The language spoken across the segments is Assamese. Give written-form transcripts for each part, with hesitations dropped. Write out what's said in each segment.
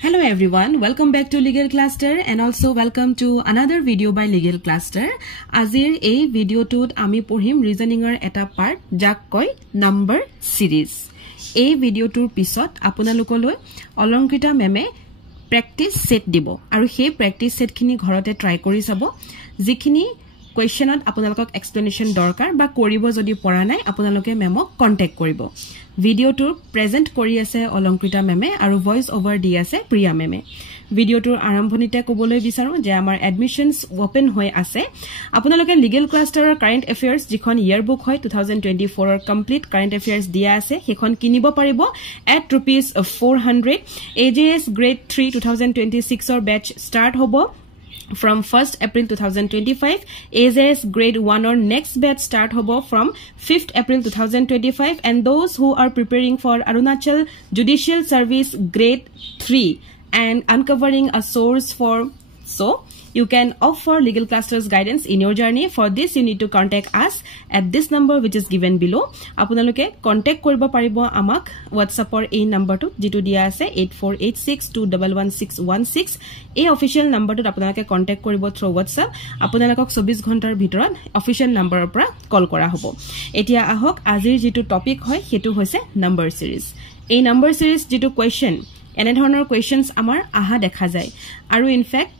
Hello everyone, welcome back to Legal Cluster and also welcome to another video by Legal Cluster. Azir ei video tut ami porhim reasoning er eta part jak koi number series. Ei video tur pisot apunalokoloi Olonkrita meme practice set dibo aru he practice set khini ghorote try kori sabo jikhini question at apunalokok explanation dorkar ba koribo jodi pora nai apunaloke memo contact koribo. Video tour present kori ase Olonkrita meme aru voice over di ase Priya meme. Video tour arambhonite koboloi bisaru je amar admissions open hoi ase apunaloke Legal Cluster current affairs jikhon yearbook hoy 2024 or complete current affairs dia ase hekhon kinibo paribo at ₹400. AJS grade 3 2026 or batch start hobo from 1st April 2025. AJS grade 1 or next batch start hobo from 5th April 2025, and those who are preparing for Arunachal Judicial Service grade 3 and uncovering a source for you can opt for Legal Cluster's guidance in your journey. For this you need to contact us at this number which is given below. Apunaloke contact koribo paribo amak WhatsApp or a number to jitu dia ase 8486211616. A official number to apunaloke contact koribo through WhatsApp. Apunalokok 24 ঘণ্টাৰ ভিতৰত official number পৰা call কৰা হ'ব. এতিয়া আহক আজিৰ যেটো টপিক হয় হেতু হৈছে number series. এই number series যেটো question এনে ধৰণৰ questions আমাৰ আহা দেখা যায় আৰু in fact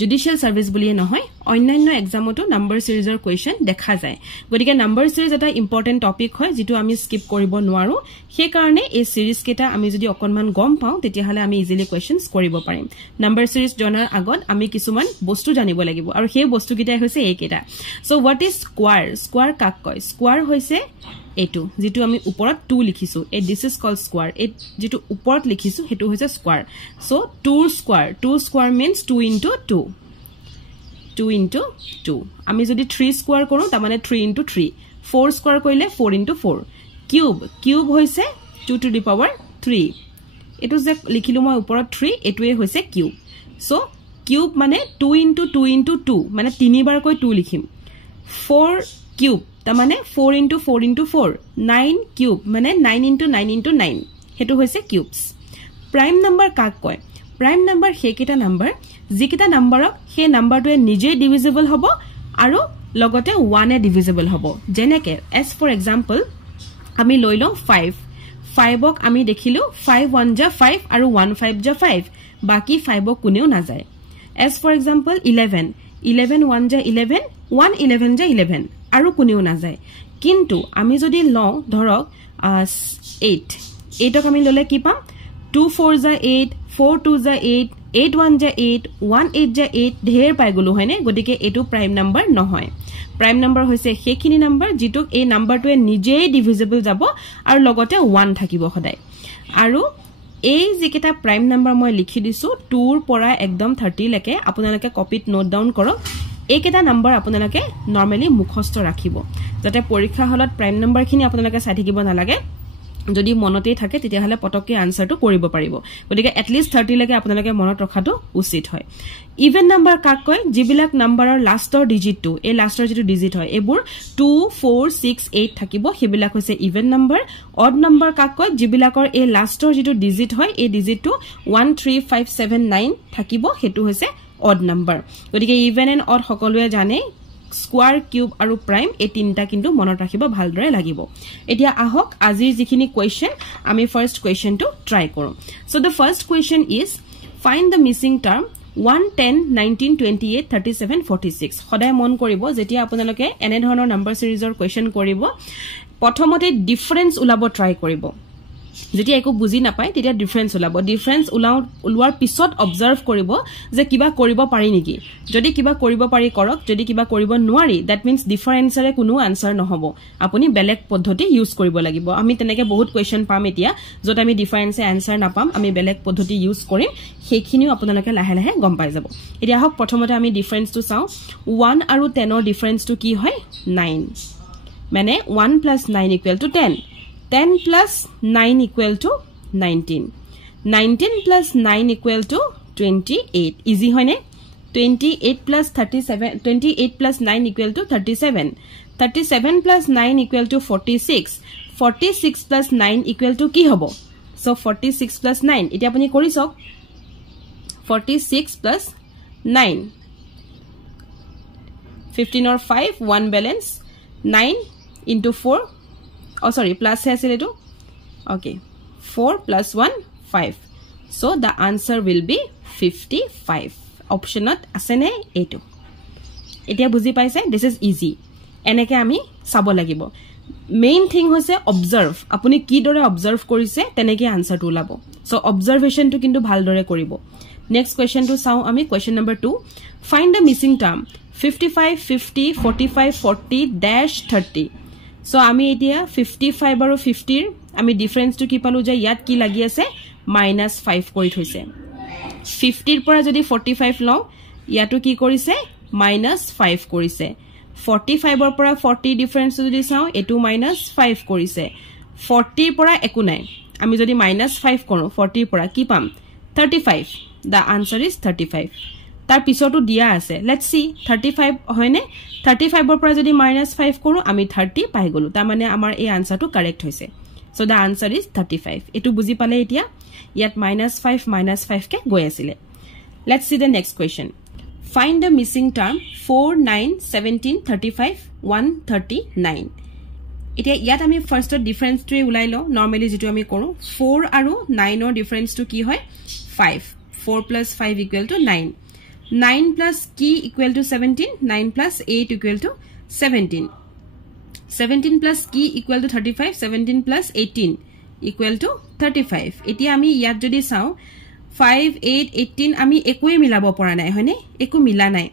Judicial Service buliye nohoy onnyanyo examoto number series or question dekha jay gotike number series eta important topic hoy jitu ami skip koribo nwaru he karone ei series keta ami jodi okonman gom pau tetia hale ami easily questions koribo parim number series jonar agot ami kisuman bostu janibo lagibo aru he bostu kita hoise ei keta so what is square kak koy square hoise etu jitu ami uporat 2 likhisu this is called square jitu uporat likhisu hetu hoise square so 2 square means 2 into 2 ami jodi 3 square koru ta mane 3 into 3 4 square koile 4 into 4 cube hoise 2 to the power 3 etu je likhilu moi uporat 3 etue hoise cube so cube mane 2 into 2 mane 3 bar koi 2 likhim 4 cube ta mane 4 into 4 9 cube mane 9 into 9 hetu hoise cubes prime number kak koy prime number hekita number jikita number he number to nije divisible hobo aru logote 1 e divisible hobo jeneke as for example ami loilo 5 ok ami dekhilu 5 1 ja 5 aru 1 5 ja 5 baki 5 ok kuneu na jay as for example 11 1 ja 11 1 11 ja 11 aru kuneu na jay kintu ami jodi lo dhorok 8 ok ami lole ki pam 2 4 ja 8 4 2 ja 8 8 1 ja 8 1 8 ja 8 dher pai gulu hoine godike etu prime number nohoy prime number hoise hekhini number jituk ei number to nije divisible jabo aru logote 1 thakibo hodai aru ei jiketa prime number moi likhi disu 2 r pora ekdom 30 leke apunalake copy note down korok eketa number apunalake normally mukhosth rakhibo jate porikha holat prime number khini apunalake sai thakibo na lage যদি মনতে থাকে তেতিয়া হলে পটকে আনসারটো কৰিব পাৰিব গতিকে at least 30 লৈকে আপোনালোকে মনত ৰখাটো উচিত হয় ইভেন নাম্বাৰ কাক কয় জিবিলাক নাম্বাৰৰ লাষ্টৰ ডিজিট টু এই লাষ্টৰ যেটো ডিজিট হয় এবোৰ 2 4 6 8 থাকিব হেবিলাক হৈছে ইভেন নাম্বাৰ অড নাম্বাৰ কাক কয় জিবিলাকৰ এই লাষ্টৰ যেটো ডিজিট হয় এই ডিজিটটো 1 3 5 7 9 থাকিব হেতু হৈছে অড নাম্বাৰ গতিকে ইভেন এন্ড অড সকলোৱে জানে square cube aru prime e tinta kintu monot rakhibo bhal dore lagibo etia ahok azir jikhini question ami first question to try koru so the first question is find the missing term 1 10 19 28 37 46 hoday mon koribo jetia apunaloke ene dhonor number series or question koribo prothomote difference ulabo try koribo যেতিয়া একো বুজি নাপায় তেতিয়া ডিফারেন্স ওলাব ডিফারেন্স উলোৱাৰ পিছত অবজাৰ্ভ কৰিব যে কিবা কৰিব পাৰি নেকি যদি কিবা কৰিব পাৰি কৰক যদি কিবা কৰিব নোৱাৰি দ্যাট মিন্স ডিফাৰেন্সৰে কোনো আনসাৰ নহব আপুনি বেলেগ পদ্ধতি ইউজ কৰিব লাগিব আমি তেনেকে বহুত কোৱেশ্চন পাম এতিয়া যত আমি ডিফাৰেন্সে আনসাৰ নাপাম আমি বেলেগ পদ্ধতি ইউজ কৰিম সেইখিনিও আপোনালোকে লাহে লাহে গম পাই যাব এতিয়া হক প্ৰথমতে আমি ডিফাৰেন্সটো চাও 1 আৰু 10 ৰ ডিফারেন্সটো কি হয় 9 মানে 1 + 9 = 10 10 plus 9 equal to 19. 19 plus 9 equal to 28. Easy hoine? 28 plus 37. 28 plus 9 equal to 37. 37 plus 9 equal to 46. 46 plus 9 equal to ki hobo? So 46 plus 9. Iti apuni kori sok. 46 plus 9 15 or 5 1 balance 9 into 4 oh sorry plus hai asile to okay 4 plus 1 5 so the answer will be 55 option not asene etu etia buji paise this is easy eneke ami sabo lagibo main thing hoise observe apuni ki dore observe korise teneke answer to labo so observation to kintu bhal dore koribo next question to sao ami question number 2 find the missing term 55 50 45 40 dash 30 so ami etia 55 aru 50 r ami difference to ki palu je yat ki lagi ase -5 koi thoise 50 r pora jodi 45 law yato ki korise -5 korise 45 or pora 40 difference jodi sao etu -5 korise 40 pora eku nai ami jodi -5 koru 40 pora ki pam 35 the answer is 35 tar pisotu dia ase let's see 35 hoine 35 or pora jodi -5 koru ami 30 pai golu ta mane amar ei answer to correct hoise so the answer is 35 etu buji pale etia yat -5 ke goi asile let's see the next question find the missing term 4 9 17 35 139 etia yat ami first difference to ulai lo normally jitu ami koru 4 aru 9 or difference to ki hoy 5 4 plus 5 equal to 9 9 plus ki equal to 17 9 plus 8 equal to 17 17 plus ki equal to 35 17 plus 18 equal to 35 etia ami yat jodi sao 5 8 18 ami ekoi milabo pora nai hoine eku mila nai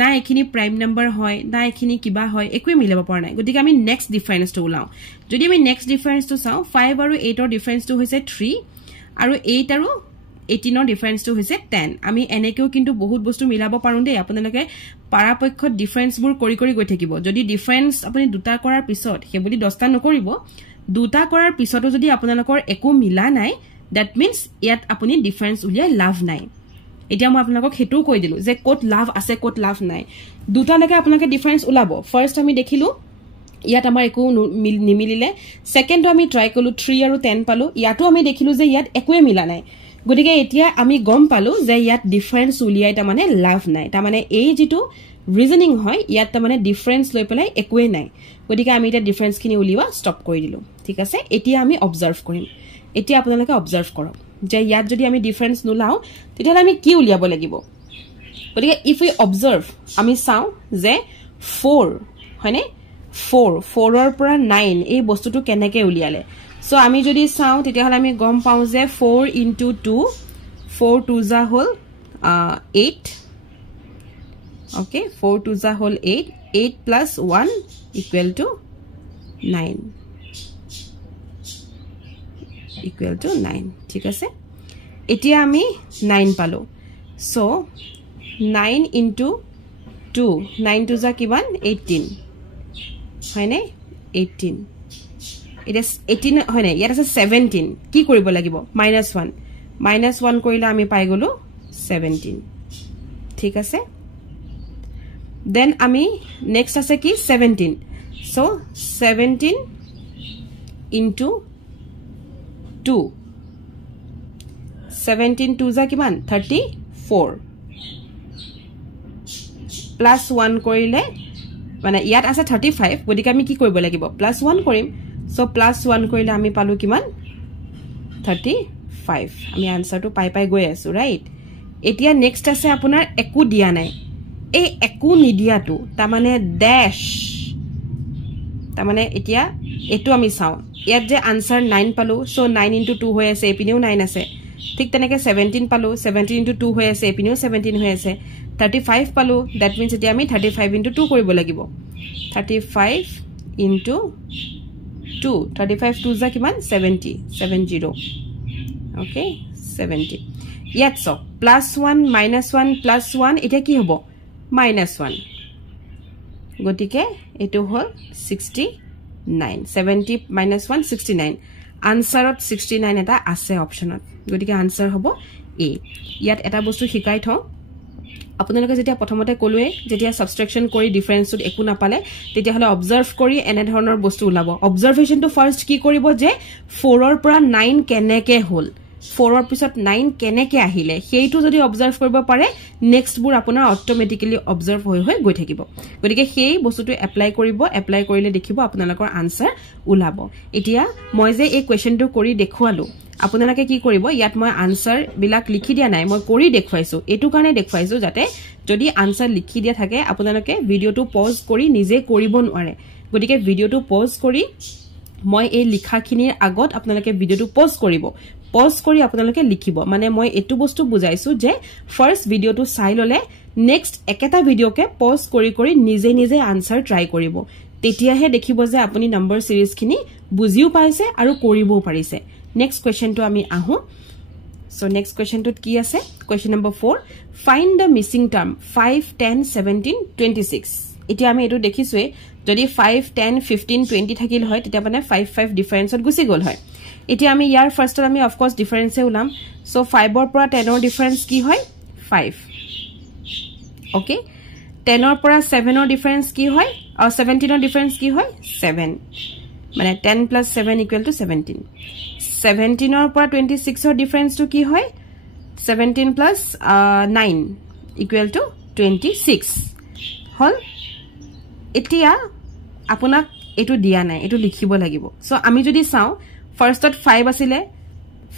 na ekhini prime number hoy na ekhini kiba hoy ekoi milabo pora nai gotike ami next difference to ulao jodi ami next difference to sao 5 aru 8 or difference to hoise 3 aru 8 aru 18 or difference to hoise 10 ami enekeu kintu bahut bostu milabo parun de apunalake parapokhot difference bur kori kori goi থাকিব যদি difference apuni দুটা কৰাৰ পিছত হেবুলি 10টা নকৰিব দুটা কৰাৰ পিছতো যদি আপোনালোকৰ একো মিলা নাই that means yet apuni difference uliai লাভ নাই এতিয়া মই আপোনালোকক হেতু কৈ দিলো যে কোট লাভ আছে কোট লাভ নাই দুটা লকে আপোনালোকে difference উলাব first আমি দেখিলো ইয়াত আমাৰ একো নিমিলিলে সেকেন্ড আমি ট্ৰাই কলো 3 আৰু 10 পালো ইয়াতো আমি দেখিলো যে ইয়াত একোৱে মিলা নাই গতিকে এতিয়া আমি গম পালো যে ইয়াত ডিফাৰেন্স উলিয়াই তা মানে লাভ নাই তা মানে এই যেটো ৰিজনিং হয় ইয়াত তা মানে ডিফাৰেন্স লৈ পেলাই একোৱে নাই গতিকে আমি এটা ডিফাৰেন্স খিনি উলিওৱা ষ্টপ কৰি দিলো ঠিক আছে এতিয়া আমি অবজাৰ্ভ কৰিম এতিয়া আপোনালোকে অবজাৰ্ভ কৰক যে ইয়াত যদি আমি ডিফাৰেন্স নুলাও তেতিয়া আমি কি উলিয়াব লাগিব গতিকে ইফ উই অবজাৰ্ভ আমি চাও যে 4 হয়নে 4 ৰ পৰা 9 এই বস্তুটো কেনেকে উলিয়ালে so আমি যদি চাও তেতিয়া হলে আমি গম পাও যে 4 into 2 4 2 za whole 8 okay 4 2 za whole 8 8 plus 1 equal to 9 equal to 9 ঠিক আছে এতিয়া আমি 9 পালো so 9 into 2 9 2 za কিমান 18 হয়নে 18 it is 18 হয় না ইয়াত আছে 17 কি কৰিব লাগিব -1 কৰিলে আমি পাই গলো 17 ঠিক আছে দেন আমি নেক্সট আছে কি 17 so 17 into 2 17 2 za কিমান 34 plus 1 কৰিলে মানে ইয়াত আছে 35 গতিকে আমি কি কৰিব লাগিব +1 কৰিম so +1 কৰিলে আমি পালো কিমান 35 আমি আনসাৰটো পাই গৈ আছো ৰাইট এতিয়া নেক্সট আছে আপোনাৰ একু দিয়া নাই এই একু নিদিয়াটো তা মানে ড্যাশ তা মানে এতিয়া এটো আমি চাও ইয়াত যে আনসাৰ 9 পালো so 9 into 2 হৈ আছে এপিনেও 9 আছে ঠিক তেনেকে 17 পালো 17 into 2 হৈ আছে এপিনেও 17 হৈ আছে 35 পালো that means এতিয়া আমি 35 into 2 কৰিব লাগিব 35 into 2 35 2 za kiman 70 70 okay 70 yet so +1 -1 +1 eta ki hobo -1 gotike etu hol 69 70 -1 69 answer ot 69 eta ase option ot gotike answer hobo a yat eta bostu hikai thau আপোনালোকে যেতিয়া প্ৰথমতে কলুৱে যেতিয়া সাবট্ৰাকশন কৰি ডিফাৰেন্সত একু না পালে তেতিয়া হলে অবজাৰ্ভ কৰি এনে ধৰণৰ বস্তু উলাব অবজাৰভেশন টু ফাৰ্স্ট কি কৰিব যে 4 ৰ পৰা 9 কেনেকে হল 4 ৰ পিছত 9 কেনেকে আহিলে সেইটো যদি অবজাৰ্ভ কৰিব পাৰে নেক্সট বুৰ আপোনাৰ অটোমেটিক্যালি অবজাৰ্ভ হৈ গৈ থাকিব গতিকে সেই বস্তুটো এপ্লাই কৰিব এপ্লাই কৰিলে দেখিব আপোনালোকৰ আনসাৰ ওলাব এতিয়া মই যে এই কোৱেশ্চনটো কৰি দেখুৱালো আপোনালোকে কি কৰিব ইয়াত মই আনসাৰ বিলাক লিখি দিয়া নাই মই কৰি দেখুৱাইছো এটো কাৰণে দেখুৱাইছো যাতে যদি আনসাৰ লিখি দিয়া থাকে আপোনালোকে ভিডিওটো পজ কৰি নিজে কৰিব নোৱাৰে গতিকে ভিডিওটো পজ কৰি মই এই লিখাখিনিৰ আগত আপোনালোকে ভিডিওটো পজ কৰিব পজ কৰি আপোনালোকে লিখিব মানে মই এটো বস্তু বুজাইছো যে ফাৰ্স্ট ভিডিওটো চাই ললে নেক্সট একেটা ভিডিওকে পজ কৰি কৰি নিজে নিজে আনসাৰ ট্ৰাই কৰিব তেতিয়াহে দেখিব যে আপুনি নম্বৰ সিৰিজখিনি বুজিও পাইছে আৰু কৰিবও পাৰিছে নেক্সট কোৱেশ্চনটো আমি আহো সো নেক্সট কোৱেশ্চনটোত কি আছে question number 4 find the missing term 5 10 17 26 এতিয়া আমি এটো দেখিছোৱে যদি 5 10 15 20 থাকিল হয় তেতিয়া মানে 5 5 ডিফাৰেন্সত গুছি গল হয় এতিয়া আমি ইয়াৰ ফাৰ্স্টত আমি অফ কোৰ্স ডিফাৰেন্সে উলাম সো 5 ৰ পৰা 10 ৰ ডিফাৰেন্স কি হয় 5 ওকে 10 ৰ পৰা 7 ৰ ডিফাৰেন্স কি হয় আৰু 17 ৰ ডিফাৰেন্স কি হয় 7 মানে 10 + 7 = 17 17 ৰ পৰা 26 ৰ ডিফাৰেন্স টু কি হয় 17 + 9 = 26 হল এতিয়া আপোনাক এটো দিয়া নাই এটো লিখিব লাগিব সো আমি যদি চাও ফাৰ্স্টত 5 আছিলে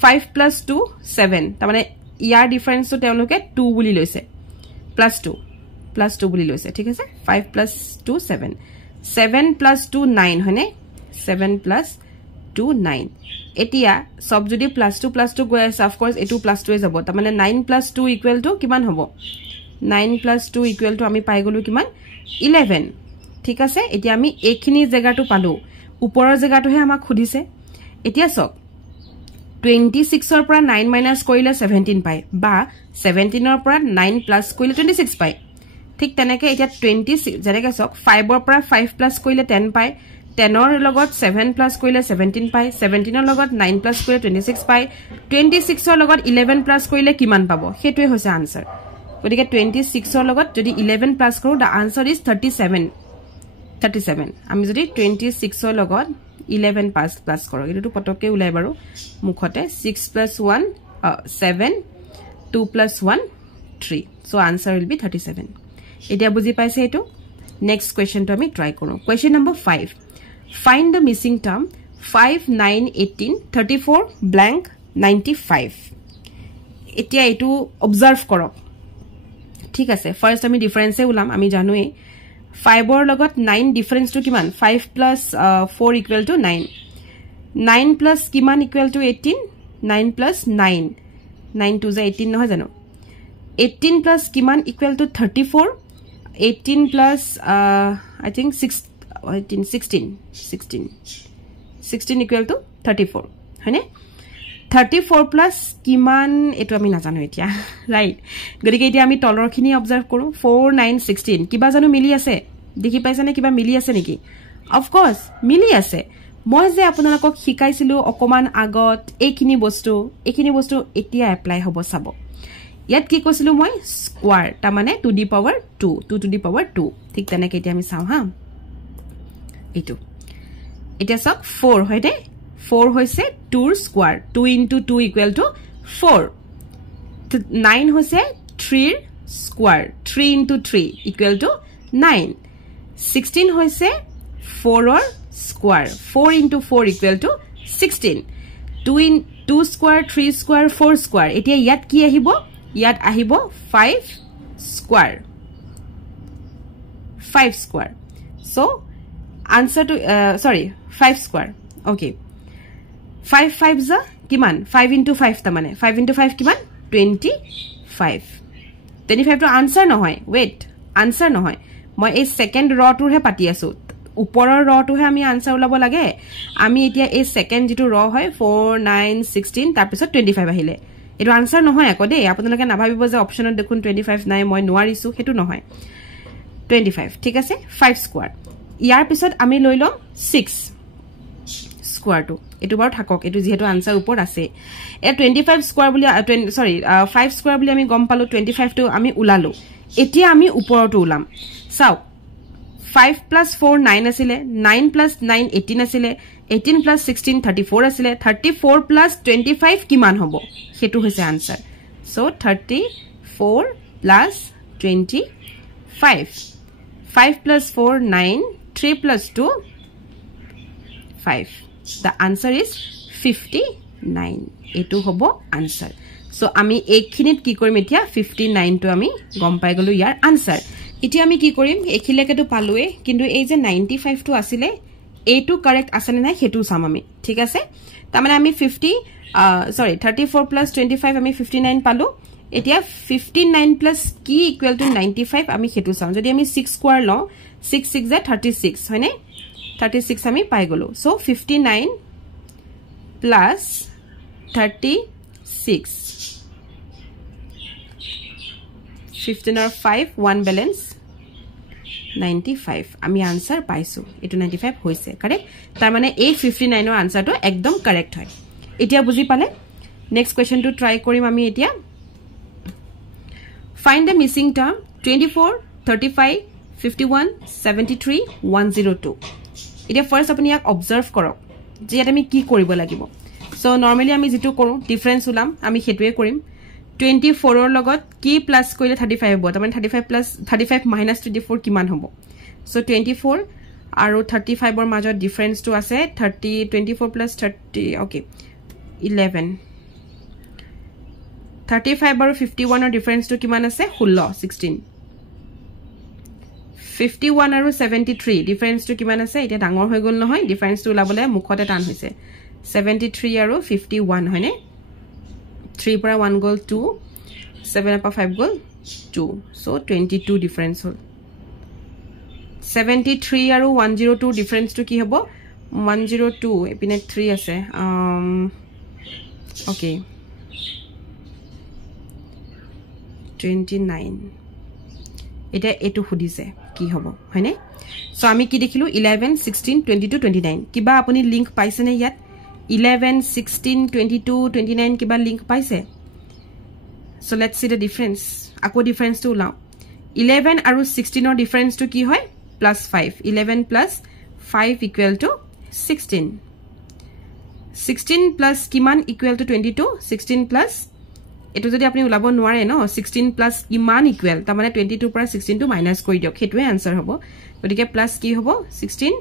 5 + 2 7 তাৰ মানে ইয়াৰ ডিফাৰেন্সটো তেওঁলোকে 2 বুলি লৈছে +2 বুলি লৈছে ঠিক আছে 5 + 2 7 7 + 2 9 হয়নে 7 + 2 9 এতিয়া সব যদি +2 গৈ আছে অফ কোৰ্স এটো +2 যাব তাৰ মানে 9 + 2 = কিমান হ'ব 9 + 2 = আমি পাই গলো কিমান 11 ঠিক আছে এতিয়া আমি এইখিনি জায়গাটো পালো ওপৰৰ জায়গাটোহে আমাক খুদিছে এতিয়া সক 26 ৰ পৰা 9 মাইনাস কৰিলে 17 পায় বা 17 ৰ পৰা 9 প্লাস কৰিলে 26 পায় ঠিক তেনেকে এতিয়া 26 যেনেকে সক 5 ৰ পৰা 5 প্লাস কৰিলে 10 পায় 10 ৰ লগত 7 প্লাস কৰিলে 17 পায় 17 ৰ লগত 9 প্লাস কৰিলে 26 পায় 26 ৰ লগত 11 প্লাস কৰিলে কিমান পাব হেতুৱে হৈছে আনসাৰ গতিকে 26 ৰ লগত যদি 11 প্লাস কৰো দা আনসাৰ ইজ 37 আমি যদি 26 ৰ লগত 11 প্লাস কৰো এটো পটকে উলাই বাৰো মুখতে 6 + 1 7 2 + 1 3 so answer will be 37 এতিয়া বুজি পাইছে এটো নেক্সট কোৱেশ্চন তো আমি ট্ৰাই কৰো question number 5 find the missing term 5 9 18 34 blank 95 এতিয়া এটো অবজাৰ্ভ কৰক ঠিক আছে ফাৰ্স্ট আমি ডিফাৰেন্সে উলাম আমি জানোই 5 ৰ লগত 9 ডিফাৰেন্স টু কিমান 5 + 4 = 9 9 প্লাস কিমান = 18 9 প্লাস 9 9 2 = 18 নহয় জানো 18 প্লাস কিমান = 34 18 প্লাস I think 16 = 34 হয়নে 34 প্লাস কিমান এটো আমি না জানো এতিয়া রাইট গতিকে এতিয়া আমি তলৰখিনি অবজাৰ্ভ কৰো 4 9 16 কিবা জানো মিলি আছে দেখি পাইছে নে কিবা মিলি আছে নেকি অফ কোৰ্স মিলি আছে মই যে আপোনালোকক শিকাইছিলো অকমান আগত এইখিনি বস্তু এতিয়া এপ্লাই হ'ব চাব ইয়াত কি কৈছিলো মই স্কয়াৰ তাৰ মানে 2 টু দি পাৱাৰ 2 ঠিক তেনেকে এতিয়া আমি চাও হা এটো এতিয়া সব 4 হয়নে 4 হৈছে 2 ৰ স্কয়াৰ 2 * 2 = 4 9 হৈছে 3 ৰ স্কয়াৰ 3 * 3 = 9 16 হৈছে 4 ৰ স্কয়াৰ 4 * 4 = 16 2 স্কয়াৰ 3 স্কয়াৰ 4 স্কয়াৰ এতিয়া ইয়াত কি আহিব ইয়াত আহিব 5 square so answer to 5 square okay 5 5 za কিমান 5 * 5 তা মানে 5 * 5 কিমান 25 25 টো আনসাৰ নহয় ওয়েট আনসাৰ নহয় মই এই সেকেন্ড ৰ টোহে পাতি আছো ওপৰৰ ৰ টোহে আমি আনসাৰ উলাব লাগে আমি এতিয়া এই সেকেন্ড যেটো ৰ হয় 4 9 16 তাৰ পিছত 25 আহিলে এটো আনসাৰ নহয় আকো দে আপোনালোকে না ভাবিব যে অপচনত দেখুন 25 নাই মই নোৱাৰিছো হেতু নহয় 25 ঠিক আছে 5 স্কয়াৰ ইয়াৰ পিছত আমি লৈ লম 6 স্কয়াৰ টো এটো বৰ থাকক এটো যেহেতু আনসাৰ ওপৰত আছে এ 25 স্কয়াৰ বুলি 5 স্কয়াৰ বুলি আমি গম পালো 25 টো আমি উলালো এতিয়া আমি ওপৰটো উলাম চাও 5 + 4 9 আছিলে 9 + 9 18 আছিলে 18 plus 16 34 asile 34 plus 25 kiman hobo hetu hoise answer so 34 plus 25 5 plus 4 9 3 plus 2 5 the answer is 59 etu hobo answer so ami ekhinit ki korim etia 59 to ami gom pai gelu yar answer etia ami ki korim ekhileke to palue kintu ei je 95 to asile A2 correct asane na hetu samami ঠিক আছে তামানে আমি 34 plus 25 আমি 59 পালো এতিয়া 59 plus কি equal to 95 আমি হেতু চাও যদি আমি 6 স্কয়ার ল 6 6 36 হয়নে 36 আমি পাই গলো so 59 plus 36 15 or 5 one balance 95 আমি आंसर পাইছো এটো 95 হইছে কারেক্ট তার মানে এই 59 এর आंसरটো একদম কারেক্ট হয় এতিয়া বুজি পালে নেক্সট কোয়েশ্চন টু ট্রাই কৰিম আমি এতিয়া ফাইন্ড দ্য মিসিং টার্ম 24 35 51 73 102 এতিয়া ফার্স্ট আপুনি ইয়াক অবজার্ভ কৰক যে এটা আমি কি কৰিব লাগিব সো নৰমালি আমি যেটো কৰো ডিফাৰেন্স উলাম আমি হেতুৱে কৰিম 24 or logot ki plus koile 35 hobo tamen 35 plus 35 minus 24 kiman hobo so 24 aru 35 or major difference to ase 30 24 plus 30 okay 11 35 or 51 or difference to kiman ase 16 51 aru 73 difference to kiman ase eta dangor hoy gol nohoy difference to ulabole mukhote tan hoise 73 aru 51 hoyne 3 para 1 goal 2 7 para 5 goal 2 so 22 difference hol 73 aru 102 difference to ki hobo 102 epine 3 ase okay 29 eta etu hudise ki hobo hoine so ami ki dekhilu 11 16 22 29 kiba apuni link paise ne yat 11 16 22 29 kiba link paise so let's see the difference ako difference to lao 11 aru 16 or difference to ki hoy plus 5 11 plus 5 equal to 16 16 plus kiman equal to 22 16 plus eto jodi apni ulabo nware no 16 plus kiman equal ta mane 22 para 16 to minus koi diok hetwe answer hobo gotike plus ki hobo 16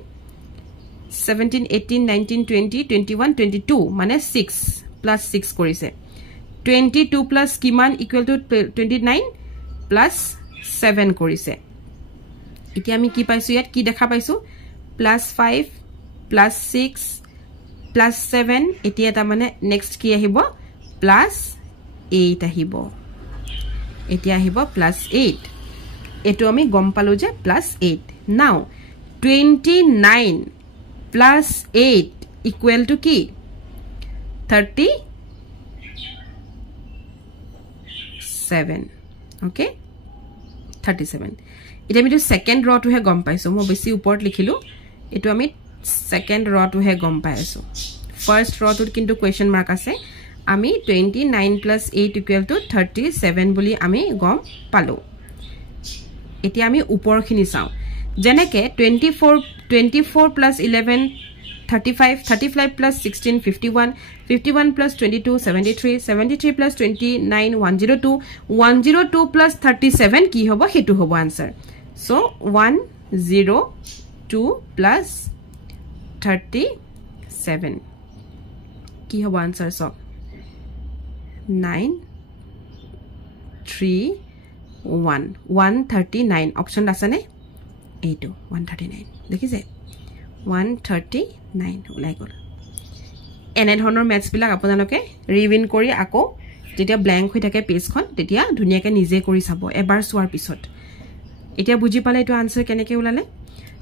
17 18 19 20 21 22 মানে 6 plus 6 কৰিছে 22 plus কিমান equal to 29 plus 7 কৰিছে এতিয়া আমি কি পাইছো ইয়াত কি দেখা পাইছো plus 5 plus 6 plus 7 এতিয়া তা মানে নেক্সট কি আহিব plus 8 আহিব এতিয়া আহিব plus 8 এটো আমি গম পালো যে plus 8 now 29 plus 8 equal to ki 37 okay 37 ita mi to second row to he gom paiso mo besi upor likhilu eto ami second row to he gom paiso first row to kintu question mark ase ami 29 plus 8 equal to 37 boli ami gom palo etia ami upor khini sao jeneke 24 plus 11 35 35 plus 16 51 51 plus 22 73 73 plus 29 102 102 plus 37 ki hobo hetu hobo answer so 102 plus 37 ki hobo answer so 9 3 1 139 option asane এইটো 139 দেখিছে 139 ওলাই গল এনে ধৰণৰ ম্যাথছ বিলাক আপোনালোকে ৰিভিন কৰি আকৌ যেতিয়া ব্ল্যাঙ্ক হৈ থাকে পেজখন তেতিয়া ধুনিয়াকে নিজে কৰি চাব এবাৰ সোৱাৰ পিছত এতিয়া বুজি পালে এটো আনসাৰ কেনেকে ওলালে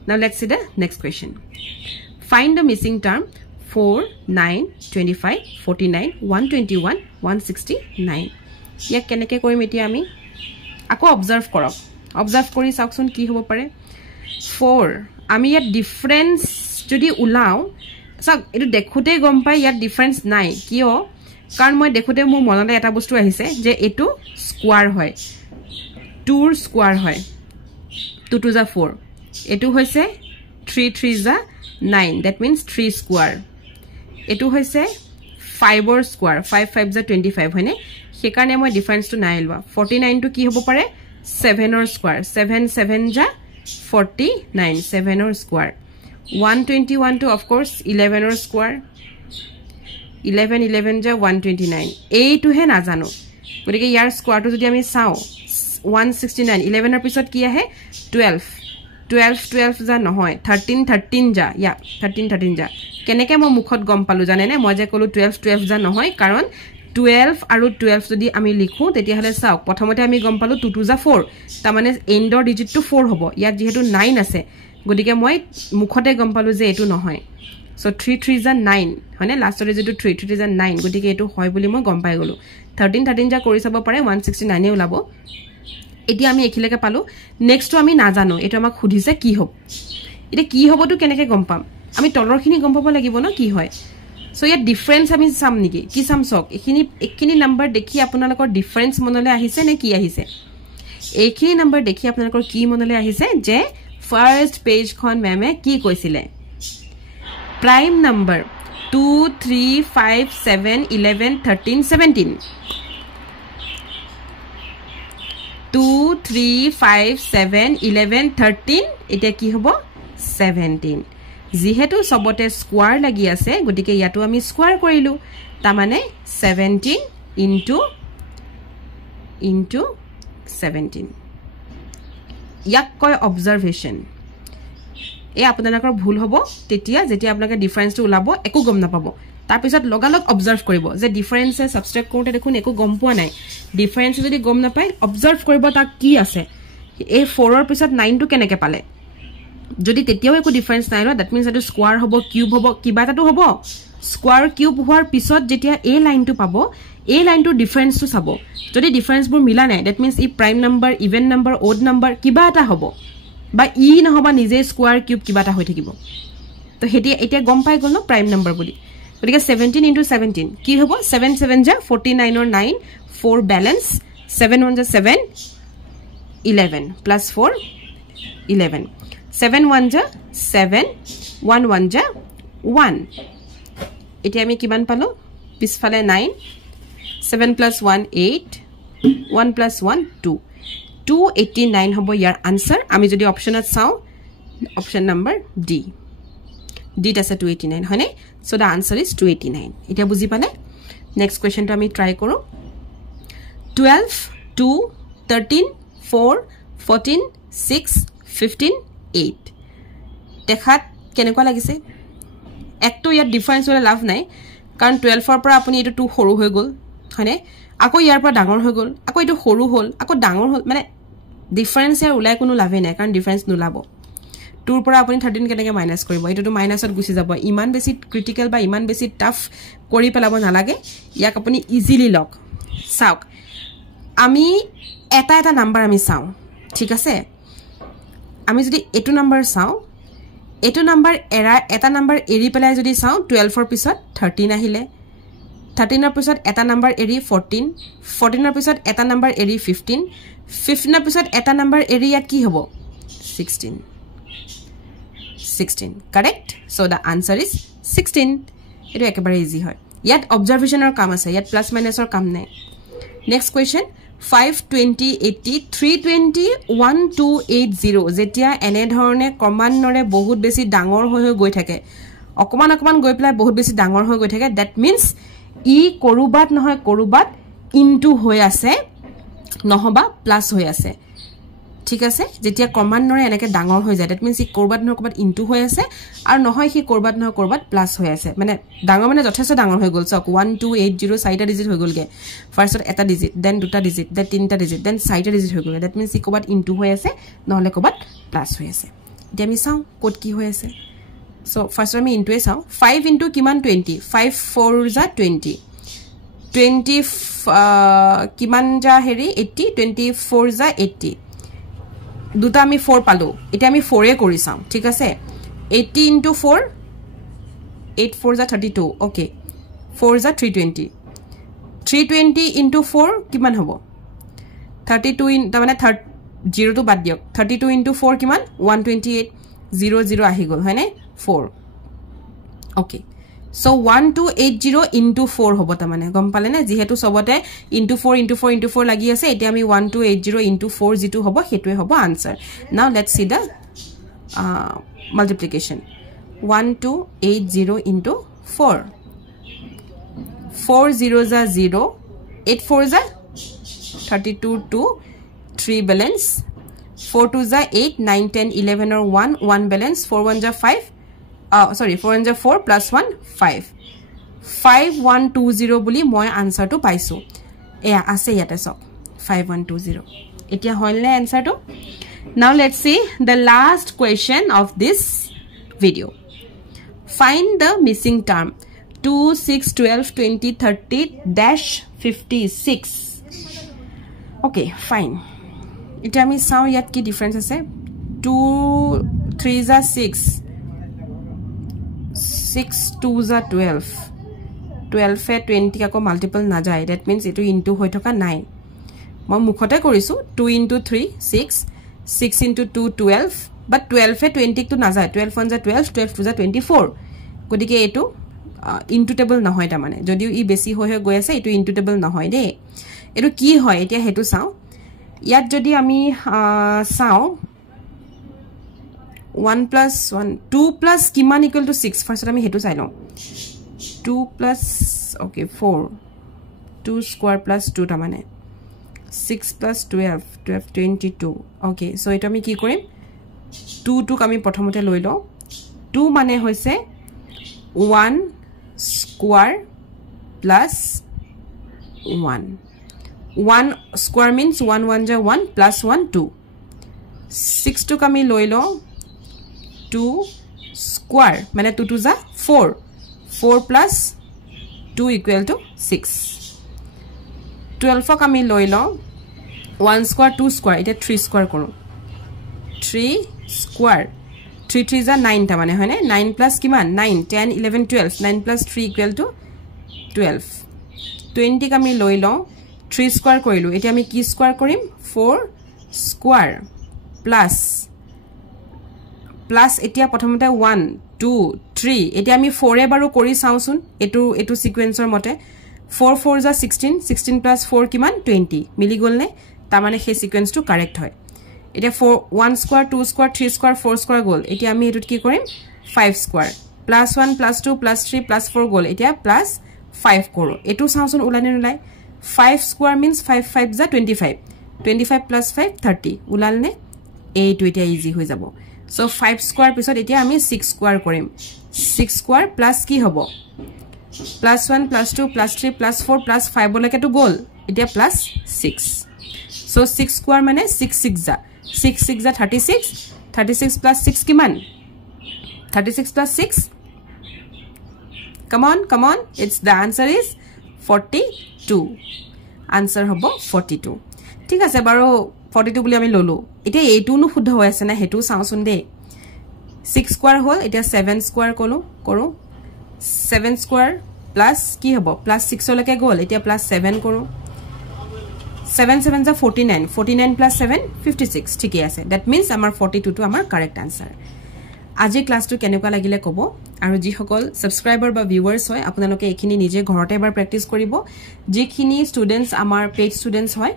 now let's see the next question find the missing term 4 9 25 49 121 169 ইয়া কেনেকে কৰিম এতিয়া আমি আকৌ অবজাৰ্ভ কৰক অবজাৰ্ভ কৰি চাওকচোন কি হ'ব পাৰে 4 আমি ইয়াত ডিফারেন্স যদি উলাও সব এটো দেখুতে গম পাই ইয়াত ডিফারেন্স নাই কিও কারণ মই দেখুতে মোৰ মনলে এটা বস্তু আহিছে যে এটো স্কয়ার হয় 2 স্কয়ার হয় 2 টু যা 4 এটো হৈছে 3 3 যা 9 that means 3 square etu hoise 5 or square 5 5 is 25 hoine he karone moi difference to nai lwa 49 to ki hobo pare 7 or square 7 7 ja 49 7 or square 121 to of course 11 or square 11 11 ja 129 a to he na jano gotike yar square to jodi ami sao 169 11 er pisot ki ahe 12 12 12 ja nohoy 13 13 ja ya 13 13 ja keneke mo mukhot gom palu jane ne mo je kolu 12 12 ja nohoy karon 12 aru 12 jodi ami likhu tetia hale saok prothomote ami gom palu 2 2 ja 4 ta mane endor digit to 4 hobo ya jehetu 9 আছে গদিকে মই মুখতে গম পালো যে এটো নহয় সো 3 3 is 9 হনে লাষ্টৰে যেটো 3 3 is 9 গদিকে এটো হয় বুলি মই গম পাই গলো 13 13 যা কৰি চাব পাৰে 169 এ ওলাব এতিয়া আমি এখিলেকে পালো নেক্সট আমি না জানো এটো আমাক খুদিছে কি হ'ব এটা কি হ'বটো কেনেকে গম পাম আমি তলৰখিনি গম পাব লাগিব ন কি হয় সো ইয়া ডিফাৰেন্স আমি সাম নিকি কি সাম সক এখিনি নাম্বাৰ দেখি আপোনালোকৰ ডিফাৰেন্স মনলে আহিছে নে কি আহিছে এখিনি নাম্বাৰ দেখি আপোনালোকৰ কি মনলে আহিছে যে First page khon meme ki koisile prime number 2 3 5 7 11 13 17 2 3 5 7 11 13 eta ki hobo 17 jihetu sobote square lagi ase gotike yato ami square korilu ta mane 17 into 17 ইয়াক কয় অবজারভেশন এ আপোনালোকৰ ভুল হ'ব তেতিয়া যেতিয়া আপোনালোকে ডিফাৰেন্সটো উলাব একো গম নাপাব তাৰ পিছত লগালগ অবজাৰ্ভ কৰিব যে ডিফাৰেন্সে সাবস্ট্ৰাক্ট কৰোতে দেখুন একো গম পোৱা নাই ডিফাৰেন্স যদি গম নাপায় অবজাৰ্ভ কৰিব তা কি আছে এই 4 ৰ পিছত 9 টো কেনেকে পালে যদি তেতিয়াও একো ডিফাৰেন্স নাই ৰ দ্যাট মিন্স এটো স্কয়ার হ'ব কিউব হ'ব কিবা এটাটো হ'ব স্কয়ার কিউব হোৱাৰ পিছত যেতিয়া এ লাইনটো পাব এই লাইনটো ডিফাৰেন্সটো চাব যদি ডিফাৰেন্সবোৰ মিলা নাই that means E prime number even number odd number কিবা এটা হ'ব বা ই নহবা নিজে স্কয়ার কিউব কিবা এটা হৈ থাকিব তো হেতি এটা গম পাই গল ন প্ৰাইম নাম্বাৰ বুলি গতিকে 17 into 17 কি হ'ব 7 7 যা 49 or 9 4 balance 7 1 যা 7 11 plus 4 11 7 1 যা 7 1 1 যা 1 এতিয়া আমি কিমান পালো পিছফালে 9 7 plus 1 8 1 plus 1 2 289 hobo yar answer ami jodi option at saw option number D is 289 hone so the answer is 289 eta buji pale next question to ami try koru 12 2 13 4 14 6 15 8 dekhat kenekwa lagise ekto yar difference hole lav nai karon 12 er pora apuni etu 2 horu hoy gol hane ako yar pora dangor hoy gol ako etu horu hol ako dangor hol mane difference er ulai কোনো লাভে নাই কারণ ডিফারেন্স নুলাবো 2 ৰ পৰা আপুনি 13 কেনেকে মাইনাস কৰিব এটো মাইনাসত গুছি যাব ইমান বেছি ক্ৰিটিক্যাল বা ইমান বেছি টাফ কৰি পেলাব নালাগে ইয়াক আপুনি ইজিলি লক চাওক আমি এটা নাম্বার আমি চাও ঠিক আছে আমি যদি এটো নাম্বার চাও এটো নাম্বার এৰা এটা নাম্বাৰ এৰি পেলাই যদি চাও 12 ৰ পিছত 13 আহিলে 13 ৰ পিছত এটা নাম্বাৰ এৰি 14 14 ৰ পিছত এটা নাম্বাৰ এৰি 15 15 ৰ পিছত এটা নাম্বাৰ এৰি ইয়াত কি হ'ব 16 correct so the answer is 16 এটো একেবাৰে ইজি হয় ইয়াত অবজাৰভেশনৰ কাম আছে ইয়াত প্লাস মাইনাসৰ কাম নাই নেক্সট কোৱেশ্চন 5 20 80 320 1280 যেতিয়া এনে ধৰণে ক্ৰমান্বয়ে বহুত বেছি ডাঙৰ হৈ গৈ থাকে অকমান গৈ পেলাই বহুত বেছি ডাঙৰ হৈ গৈ থাকে that means ই কৰোবাত নহয় কৰোবাত ইনটু হৈ আছে নহবা প্লাস হৈ আছে ঠিক আছে যেতিয়া ক্ৰমান্বয়ে এনেকে ডাঙৰ হৈ যায় that means ই কৰবাত নহয় কৰবাত ইনটু হৈ আছে আৰু নহয় কি কৰবাত নহয় কৰবাত প্লাস হৈ আছে মানে ডাঙৰ মানে যথেষ্ট ডাঙৰ হৈ গল চক 1280 চাইটা ডিজিট হৈ গলগে ফাৰ্ষ্টত এটা ডিজিট দেন দুটা ডিজিট দেন তিনটা ডিজিট দেন চাইটা ডিজিট হৈ গলগে that means ই কৰবাত ইনটু হৈ আছে নহলে কৰবাত প্লাস হৈ আছে এতিয়া আমি চাও কোড কি হৈ আছে সো ফাৰ্ষ্ট আমি ইনটুৱে চাও 5 into কিমান 20 5 4 যা 20 20 কিমান যা হেৰি 80 24 যা 80 দুটা আমি 4 পালো এটা আমি 4 এ কৰি চাও ঠিক আছে 80 into 4 8 4 যা 32 ওকে 4 যা 320 320 into 4 কিমান হ'ব 32 ইন মানে 0 টু বাদ দিয়ক 32 into 4 কিমান 128 0 0 আহি গল হয়নে 4 okay so 1280 into 4 hobo ta mane gom pale na jihetu sobote into 4 into 4 into 4 lagi ase eta ami 1280 into 4 jitu hobo hetue hobo answer now let's see the multiplication 1280 into 4 4 zeros are 0 8 fours are 32 2 3 balance 4 twos are 8 9 10 11 or 1 balance 4 ones are 5 sorry 4 ones are 4 plus 1 5 5120 buli moi answer to paisu eya ase yate sok 5120 etia hoile answer to now let's see the last question of this video find the missing term 2 6 12 20 30 dash 56 okay fine এটা আমি চাও ইয়াত কি ডিফারেন্স আছে 2 3 are 6 6 2 are 12 12 এ 20 কাকো মাল্টিপল না যায় that means এটো ইনটু হৈ থকা নাই মই মুখতে কৰিছো 2 into 3 6 6 into 2 12 but 12 এ 20 তো না যায় 12 1 are 12 12 2 are 24 গদিকে এটো ইনটু টেবল নহয় তা মানে যদিও ই বেছি হৈ হৈ গৈ আছে এটো ইনটু টেবল নহয় দে এটো কি হয় এতিয়া হেতু চাও ইয়াত যদি আমি চাও 1 plus 1 2 plus কিমান equal to 6 ফার্স্ট আমি হেতু চাই লও 2 plus okay 4 2 square plus 2 টা মানে 6 plus 12 12 22 okay so এটা আমি কি কৰিম 2 টু আমি প্ৰথমতে লৈ লও 2 মানে হৈছে 1 square plus 1 1 square means 1 1 ja 1 plus 1 2 6 to kami loilo 2 square mane 2 2 ja 4 4 plus 2 equal to 6 12 kami loilo 1 square 2 square ite 3 square koru 3 square 3 3 ja 9 ta mane hoine 9 plus kiman 9 10 11 12 9 plus 3 equal to 12 20 kami loilo 3 square করিলো এটা আমি কি স্কয়ার করিম 4 স্কয়ার প্লাস এতিয়া প্ৰথমতে 1 2 3 এটা আমি 4 এ বাৰো কৰি চাওছুন এটো সিকোয়েন্সৰ মতে 4 4 যা 16 16 plus 4 কিমান 20 মিলি গল নে তা মানে সেই সিকোয়েন্সটো কারেক্ট হয় এটা 4 1 স্কয়ার 2 স্কয়ার 3 স্কয়ার 4 স্কয়ার গল এটা আমি এটুত কি কৰিম 5 square plus 1 plus 2 plus 3 plus 4 গল এটা plus 5 কৰো এটো চাওছুন উলানে নুলাই 5 square means 5 5 is 25 25 plus 5 30 ulal ne 8 eta easy hoi jabo so 5 square pisot etia ami 6 square korim 6 square plus ki hobo plus 1 plus 2 plus 3 plus 4 plus 5 bolake to goal etia plus 6 so 6 square mane 6 6 ja 6 6 ja 36 36 plus 6 kiman 36 plus 6 come on it's the answer is 42 answer hobo 42 ঠিক আছে বাৰো 42 বুলি আমি ললো এটা a2 নু শুদ্ধ হৈ আছে না হেতু চাওছুন দে 6 স্কয়ার হল এটা 7 স্কয়ার কৰো 7 স্কয়ার প্লাস কি হবো প্লাস 6 লকে গল এটা প্লাস 7 কৰো 7 7 যা 49 49 plus 7 56 ঠিকই আছে that means আমাৰ 42 to আমাৰ correct answer আজি ক্লাসটো কেনেকুৱা লাগিলে কব আৰু যি সকল সাবস্ক্ৰাইবাৰ বা ভিউয়াৰ্স হয় আপোনালোকে এখিনি নিজে ঘৰতে এবাৰ প্ৰ্যাকটিস কৰিব যেখিনি ষ্টুডেন্টস আমাৰ পেইড ষ্টুডেন্টস হয়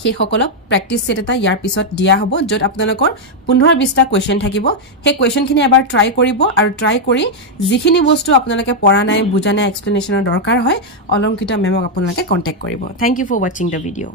সেই সকলক প্ৰ্যাকটিস সেট এটা ইয়াৰ পিছত দিয়া হ'ব যত আপোনালোকৰ 15 20টা কোৱেশ্চন থাকিব সেই কোৱেশ্চনখিনি এবাৰ ট্ৰাই কৰিব আৰু ট্ৰাই কৰি যিখিনি বস্তু আপোনালোকে পঢ়া নাই বুজা নাই এক্সপ্লেনেশনৰ দৰকাৰ হয় অলংকিতা মেমক আপোনালোকে কন্টাক্ট কৰিব thank you for watching the video